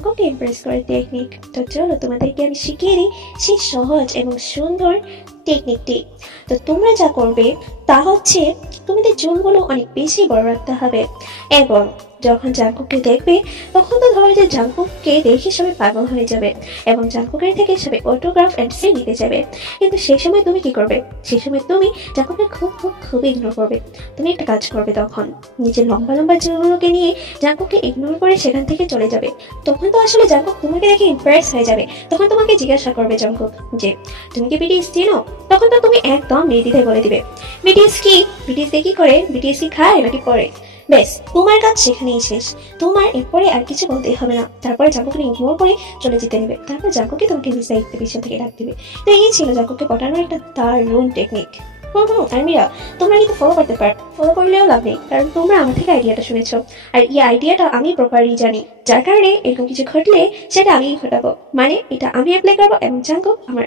জাঙ্কুককে Impress করার technique. তো চলো তোমাদেরকে আমি শিখিয়ে দিই সেই সহজ এবং সুন্দর টেকনিকটি। তো তোমরা যা করবে তা হচ্ছে তোমাদের চুলগুলো অনেক বেশি বড় রাখতে হবে, এবং যখন জাঙ্কুককে দেখবে তখন তো ধরো যে জাঙ্কুককে দেখে সবাই পাগল হয়ে যাবে এবং জাঙ্কুকের থেকে সবাই অটোগ্রাফ এন্ড সে নিতে যাবে। কিন্তু সেই সময় তুমি কি করবে? সেই সময় তুমি জাঙ্কুককে খুব ইগনোর করবে। তুমি একটা কাজ করবে, তখন নিজের লম্বা লম্বা চুলগুলোকে নিয়ে জাঙ্কুককে ইগনোর করে সেখান থেকে চলে যাবে। তখন তো আসলে জাঙ্কুক তোমাকে দেখে ইমপ্রেস হয়ে যাবে। তখন তোমাকে জিজ্ঞাসা করবে জাঙ্কুক যে তুমি কি বিটিএস চিনো? তখন তো তুমি একদম নির্দ্বিধায় বলে দিবে বিটিএস কি, বিটিএস কি করে, বিটিএস কি খায় নাকি পরে। বেশ, তোমার কাজ সেখানেই শেষ। তোমার এরপরে আর কিছু বলতেই হবে না। তারপরে জাঙ্কুককে ইগনোর করে চলে যেতে নেবে। তারপর জাঙ্কুককে তোমাকে নিচে পিছন থেকে ডাক দিবে। তো এই ছিল জাঙ্কুককে পটানোর একটা দারুণ টেকনিক। আর্মিরা, তোমরা কিন্তু ফলো করতে পারো। ফলো করলেও লাভ নেই, কারণ তোমরা আমার থেকে আইডিয়াটা শুনেছো, আর এই আইডিয়াটা আমি প্রপারলি জানি। যার কারণে এরকম কিছু ঘটলে সেটা আমিই ঘটাবো, মানে এটা আমি অ্যাপ্লাই করবো এবং জাঙ্কুক আমার